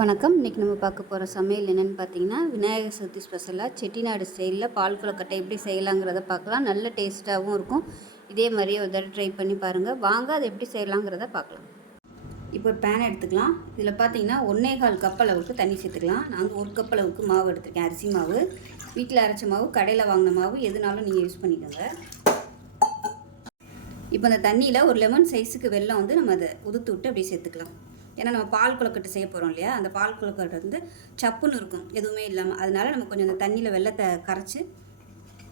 வணக்கம். இன்றைக்கி நம்ம பார்க்க போகிற சமையல் என்னென்னு பார்த்தீங்கன்னா விநாயகர் சதுர்த்தி ஸ்பெஷலாக செட்டிநாடு ஸ்டைலில் பால் குளக்கட்டை எப்படி செய்யலாங்கிறத பார்க்கலாம். நல்ல டேஸ்ட்டாகவும் இருக்கும். இதே மாதிரியே ஒரு தடவை ட்ரை பண்ணி பாருங்கள் வாங்க அதை எப்படி செய்யலாங்கிறத பார்க்கலாம். இப்போ ஒரு பேன் எடுத்துக்கலாம். இதில் பார்த்தீங்கன்னா ஒன்றே கால் கப் அளவுக்கு தண்ணி சேர்த்துக்கலாம். நான் வந்து ஒரு கப் அளவுக்கு மாவு எடுத்துருக்கேன் அரிசி மாவு. வீட்டில் அரைச்ச மாவு கடையில் வாங்கின மாவு எதுனாலும் நீங்கள் யூஸ் பண்ணிக்கோங்க. இப்போ அந்த தண்ணியில் ஒரு லெமன் சைஸுக்கு வெல்லம் வந்து நம்ம அதை உதுத்து விட்டு அப்படியே சேர்த்துக்கலாம். ஏன்னா நம்ம பால் குழக்கட்டு செய்ய போகிறோம் இல்லையா? அந்த பால் கொழுக்கட்டை வந்து சப்புன்னு இருக்கும். எதுவுமே இல்லாமல் அதனால நம்ம கொஞ்சம் அந்த தண்ணியில் வெள்ளத்தை கரைச்சி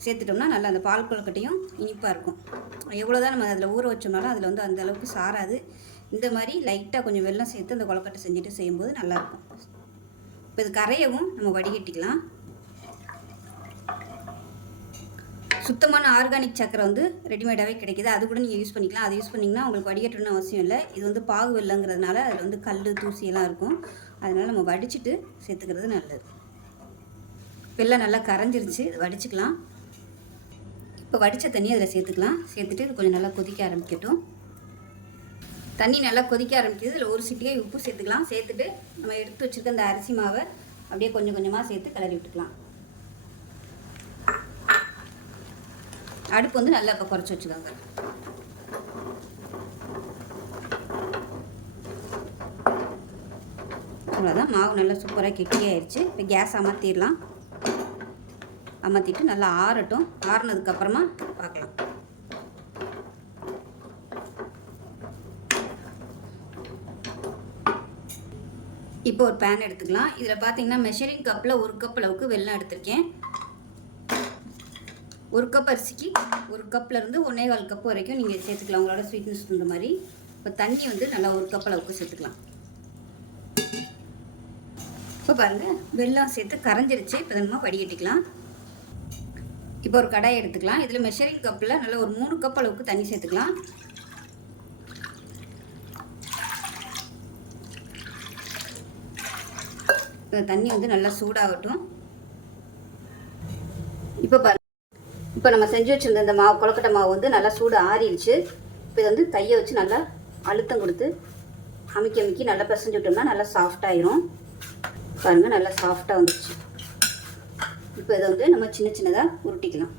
சேர்த்துட்டோம்னா நல்லா அந்த பால் கொழுக்கட்டையும் இனிப்பாக இருக்கும். எவ்வளோ தான் நம்ம அதில் ஊற வச்சோம்னாலும் அதில் வந்து அந்த அளவுக்கு சாராது. இந்த மாதிரி லைட்டாக கொஞ்சம் வெள்ளம் சேர்த்து அந்த கொழுக்கட்டை செஞ்சுட்டு செய்யும்போது நல்லாயிருக்கும் இப்போ இது கரையவும் நம்ம வடிகட்டிக்கலாம். சுத்தமான ஆர்கானிக் சக்கரை வந்து ரெடிமேடாகவே கிடைக்கிது. அது கூட நீங்கள் யூஸ் பண்ணிக்கலாம். அதை யூஸ் பண்ணிங்கன்னா உங்களுக்கு வடிகட்டணும்னு அவசியம் இல்லை. இது வந்து பாகு இல்லைங்கிறதுனால அதில் வந்து கல் தூசியெல்லாம் இருக்கும். அதனால் நம்ம வடிச்சிட்டு சேர்த்துக்கிறது நல்லது. வெள்ளம் நல்லா கரைஞ்சிருச்சு. வடிச்சுக்கலாம். இப்போ வடித்த தண்ணி அதில் சேர்த்துக்கலாம். சேர்த்துட்டு இது கொஞ்சம் நல்லா கொதிக்க ஆரம்பிக்கட்டும். தண்ணி நல்லா கொதிக்க ஆரம்பிக்குது. இதில் ஒரு சிட்டிகை உப்பு சேர்த்துக்கலாம். சேர்த்துட்டு நம்ம எடுத்து வச்சுருக்க அந்த அரிசி மாவை அப்படியே கொஞ்சம் கொஞ்சமாக சேர்த்து கிளறி விட்டுக்கலாம். அடுப்பு வந்து நல்லா இப்போ குறைச்சி வச்சுக்கோங்க. அவ்வளோதான் மாவு நல்லா சூப்பராக கெட்டியாயிருச்சு இப்போ கேஸ் அமர்த்திடலாம். அமர்த்திட்டு நல்லா ஆறட்டும். ஆறுனதுக்கப்புறமா பார்க்கலாம் இப்போ ஒரு பேன் எடுத்துக்கலாம். இதில் பார்த்தீங்கன்னா மெஷரிங் கப்பில் ஒரு கப் அளவுக்கு வெள்ளம் எடுத்திருக்கேன். ஒரு கப் அரிசிக்கு ஒரு கப்லேருந்து ஒன்றே கால் கப் வரைக்கும் நீங்கள் சேர்த்துக்கலாம். உங்களோட ஸ்வீட்னஸ் தகுந்த மாதிரி. இப்போ தண்ணி வந்து நல்லா ஒரு கப் அளவுக்கு சேர்த்துக்கலாம். இப்போ பாருங்கள் வெள்ளம் சேர்த்து கரைஞ்சிருச்சு. இப்போ நம்ம வடிகட்டிக்கலாம். இப்போ ஒரு கடாய் எடுத்துக்கலாம். இதில் மெஷரிங் கப்பில் நல்லா ஒரு மூணு கப் அளவுக்கு தண்ணி சேர்த்துக்கலாம். இப்போ தண்ணி வந்து நல்லா சூடாகட்டும். இப்போ பாரு இப்போ நம்ம செஞ்சு வச்சுருந்த இந்த மாவு கொலக்கட்டை மாவு வந்து நல்லா சூடு ஆறிடுச்சு. இப்போ இதை வந்து கையை வச்சு நல்லா அழுத்தம் கொடுத்து அமைக்கி அமுக்கி நல்லா பிசைஞ்சு விட்டோம்னா நல்லா சாஃப்டாயிரும் பாருங்கள் நல்லா சாஃப்டாக வந்துடுச்சு இப்போ இதை வந்து நம்ம சின்ன சின்னதாக உருட்டிக்கலாம்.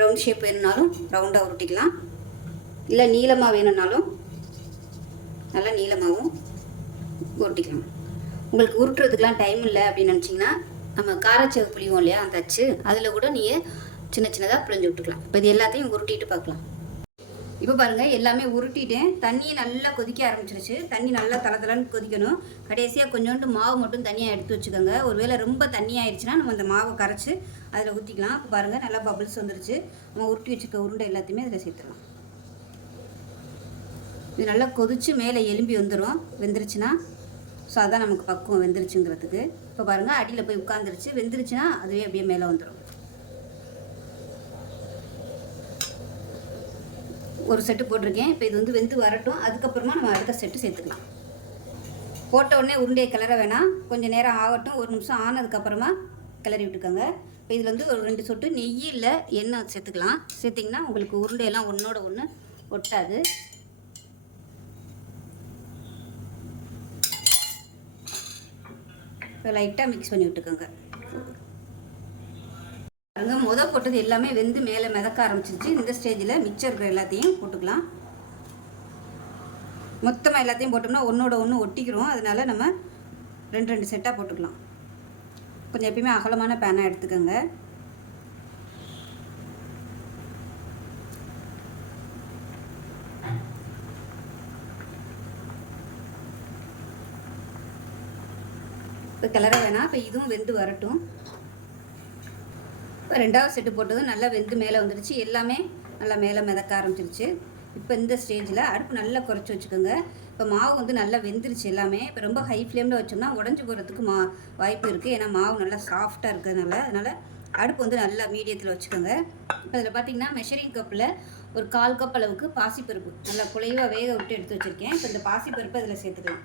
ரவுண்ட் ஷேப் வேணும்னாலும் ரவுண்டாக உருட்டிக்கலாம். இல்லை நீளமாக வேணும்னாலும் நல்லா நீளமாகவும் உருட்டிக்கலாம். உங்களுக்கு உருட்டுறதுக்கெலாம் டைம் இல்லை அப்படின்னு நினச்சிங்கன்னா நம்ம காரச்சவு புளிவோம் இல்லையா அந்த அச்சு அதில் கூட நீங்கள் சின்ன சின்னதாக பிழிஞ்சு விட்டுக்கலாம். இப்போ இது எல்லாத்தையும் உருட்டிட்டு பார்க்கலாம். இப்போ பாருங்கள் எல்லாமே உருட்டிட்டேன் தண்ணியை நல்லா கொதிக்க ஆரம்பிச்சிருச்சு. தண்ணி நல்லா தலை கொதிக்கணும். கடைசியாக கொஞ்சோண்டு மாவு மட்டும் தனியாக எடுத்து வச்சுக்கோங்க. ஒருவேளை ரொம்ப தண்ணியாயிடுச்சுன்னா நம்ம அந்த மாவை கரைச்சி அதில் ஊற்றிக்கலாம் இப்போ பாருங்கள் நல்லா பபிள்ஸ் வந்துருச்சு. நம்ம உருட்டி வச்சுக்க உருண்டை எல்லாத்தையுமே அதில் சேர்த்துக்கலாம் இது நல்லா கொதித்து மேலே எலும்பி வந்துடும் வெந்துருச்சுன்னா ஸோ அதான் நமக்கு பக்குவம். வெந்துருச்சுங்கிறதுக்கு. இப்போ பாருங்கள் அடியில் போய் உட்காந்துருச்சு வெந்துருச்சுன்னா அதுவே அப்படியே மேலே வந்துடும் ஒரு செட்டு போட்டிருக்கேன். இப்போ இது வந்து வெந்து வரட்டும். அதுக்கப்புறமா நம்ம அடுத்த செட்டு சேர்த்துக்கலாம். போட்ட உடனே உருண்டையை கிளற வேணாம். கொஞ்சம் நேரம் ஆகட்டும். ஒரு நிமிஷம் ஆனதுக்கப்புறமா கிளறி விட்டுக்கோங்க. இப்போ இதில் வந்து ஒரு ரெண்டு சொட்டு நெய் இல்லை எண்ணெய் சேர்த்துக்கலாம். சேர்த்திங்கன்னா உங்களுக்கு உருண்டையெல்லாம் ஒன்றோட ஒன்று ஒட்டாது. இப்போ லைட்டாக மிக்ஸ் பண்ணி விட்டுக்கோங்க. அங்கே முத போட்டது எல்லாமே வெந்து மேலே மிதக்க ஆரம்பிச்சிருச்சு. இந்த ஸ்டேஜில் மிச்சம் இருக்கிற எல்லாத்தையும் போட்டுக்கலாம். மொத்தமாக எல்லாத்தையும் போட்டோம்னா ஒன்றோட ஒன்று ஒட்டிக்கிறோம். அதனால நம்ம ரெண்டு ரெண்டு செட்டாக போட்டுக்கலாம். கொஞ்சம் எப்பயுமே அகலமான பேனாக எடுத்துக்கோங்க. இப்போ கிளற வேணாம். இப்போ இதுவும் வெந்து வரட்டும். இப்போ ரெண்டாவது செட்டு போட்டதும் நல்லா வெந்து மேலே வந்துடுச்சு. எல்லாமே நல்லா மேலே மிதக்க ஆரம்பிச்சிருச்சு. இப்போ இந்த ஸ்டேஜில் அடுப்பு நல்லா குறைச்சி வச்சுக்கோங்க. இப்போ மாவு வந்து நல்லா வெந்துருச்சு எல்லாமே. இப்போ ரொம்ப ஹை ஃப்ளேமில் வச்சோம்னா உடஞ்சி போகிறதுக்கு மா வாய்ப்பு இருக்குது ஏன்னா மாவு நல்லா சாஃப்டாக இருக்கிறதுனால. அதனால் அடுப்பு வந்து நல்லா மீடியத்தில் வச்சுக்கோங்க. இப்போ அதில் பார்த்தீங்கன்னா மெஷரிங் கப்பில் ஒரு கால் கப் அளவுக்கு பாசிப்பருப்பு நல்லா குலைவாக வேக விட்டு எடுத்து வச்சுருக்கேன். இப்போ இந்த பாசிப்பருப்பு அதில் சேர்த்துக்கலாம்.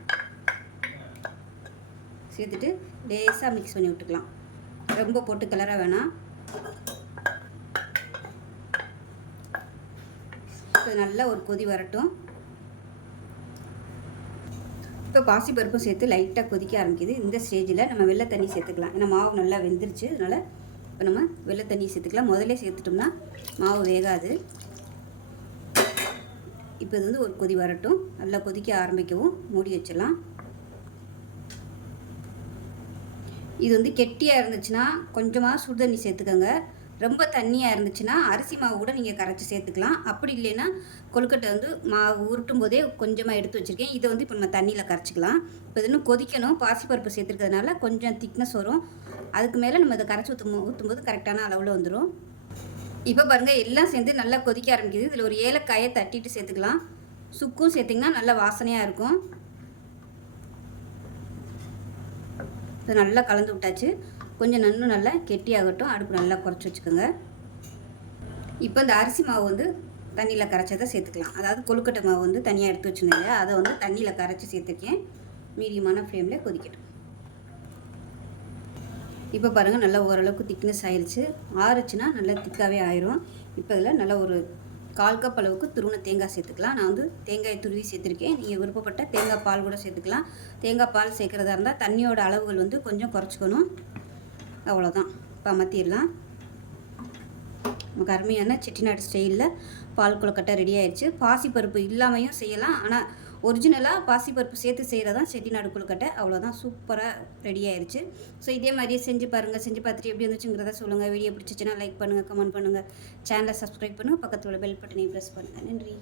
சேர்த்துட்டு லேசாக மிக்ஸ் பண்ணி விட்டுக்கலாம். ரொம்ப போட்டு கலராக வேணாம். இப்போ நல்லா ஒரு கொதி வரட்டும். இப்போ பாசிப்பருப்பும் சேர்த்து லைட்டாக கொதிக்க ஆரம்பிக்குது. இந்த ஸ்டேஜில் நம்ம வெள்ளை தண்ணி சேர்த்துக்கலாம். ஏன்னா மாவு நல்லா வெந்துருச்சு. அதனால் இப்போ நம்ம வெள்ளை தண்ணி சேர்த்துக்கலாம். முதலே சேர்த்துட்டோம்னா மாவு வேகாது. இப்போ இது வந்து ஒரு கொதி வரட்டும். நல்லா கொதிக்க ஆரம்பிக்கவும். மூடி வச்சிடலாம். இது வந்து கெட்டியாக இருந்துச்சுன்னா கொஞ்சமாக சுடு தண்ணி சேர்த்துக்கோங்க. ரொம்ப தண்ணியாக இருந்துச்சுன்னா அரிசி மாவு கூட நீங்கள் கரைச்சி சேர்த்துக்கலாம். அப்படி இல்லைன்னா கொழுக்கட்டை வந்து மாவு உருட்டும் போதே கொஞ்சமாக எடுத்து வச்சுருக்கேன். இதை வந்து இப்போ நம்ம தண்ணியில் கரைச்சிக்கலாம். இப்போ இது இன்னும் கொதிக்கணும். பாசிப்பருப்பு சேர்த்துருக்கிறதுனால கொஞ்சம் திக்னஸ் வரும். அதுக்கு மேலே நம்ம இதை கரைச்சி ஊற்றும் ஊற்றும் போது கரெக்டான அளவில் வந்துடும் இப்போ பாருங்கள் எல்லாம் சேர்ந்து நல்லா கொதிக்க ஆரம்பிக்குது. இதில் ஒரு ஏலக்காயை தட்டிட்டு சேர்த்துக்கலாம். சுக்கும் சேர்த்திங்கன்னா நல்லா வாசனையாக இருக்கும். இது நல்லா கலந்து விட்டாச்சு. கொஞ்சம் நன்னும் நல்லா கெட்டியாகட்டும். அடுப்பு நல்லா குறைச்சி வச்சுக்கோங்க. இப்போ இந்த அரிசி மாவு வந்து தண்ணியில் கரைச்சதை சேர்த்துக்கலாம். அதாவது கொழுக்கட்டை மாவு வந்து தனியாக எடுத்து வச்சுருந்தேன் இல்லையா? அதை வந்து தண்ணியில் கரைச்சி சேர்த்துருக்கேன். மீடியமான ஃப்ளேமில் கொதிக்கட்டும். இப்போ பாருங்கள் நல்லா ஓரளவுக்கு திக்னஸ் ஆயிடுச்சு ஆறுச்சுன்னா நல்லா திக்காகவே ஆயிரும். இப்போ இதில் நல்லா ஒரு கால் கப் அளவுக்கு துருவன தேங்காய் சேர்த்துக்கலாம். நான் வந்து தேங்காய் துருவி சேர்த்துருக்கேன். நீங்கள் விருப்பப்பட்ட தேங்காய் பால் கூட சேர்த்துக்கலாம். தேங்காய் பால் சேர்க்குறதா இருந்தால் தண்ணியோட அளவுகள் வந்து கொஞ்சம் குறைச்சிக்கணும். அவ்வளோதான் இப்போ அமர்த்திடலாம். நமக்கு அருமையான செட்டிநாடு ஸ்டைலில் பால் கொழுக்கட்டை ரெடி ஆயிடுச்சு பாசிப்பருப்பு இல்லாமையும் செய்யலாம். ஆனால் ஒரிஜினலாக பாசிப்பருப்பு சேர்த்து செய்கிறது தான் செட்டிநாடு கொழுக்கட்டை. அவ்வளோதான் சூப்பராக ரெடி ஆயிடுச்சு ஸோ இதே மாதிரியே செஞ்சு பாருங்கள் செஞ்சு பார்த்துட்டு எப்படி இருந்துச்சுங்கிறத சொல்லுங்கள் வீடியோ பிடிச்சிச்சின்னா லைக் பண்ணுங்கள் கமெண்ட் பண்ணுங்கள் சேனலை சப்ஸ்கிரைப் பண்ணுங்கள் பக்கத்தில் உள்ள பெல் பட்டனையும் ப்ரெஸ் பண்ணுங்கள் நன்றி.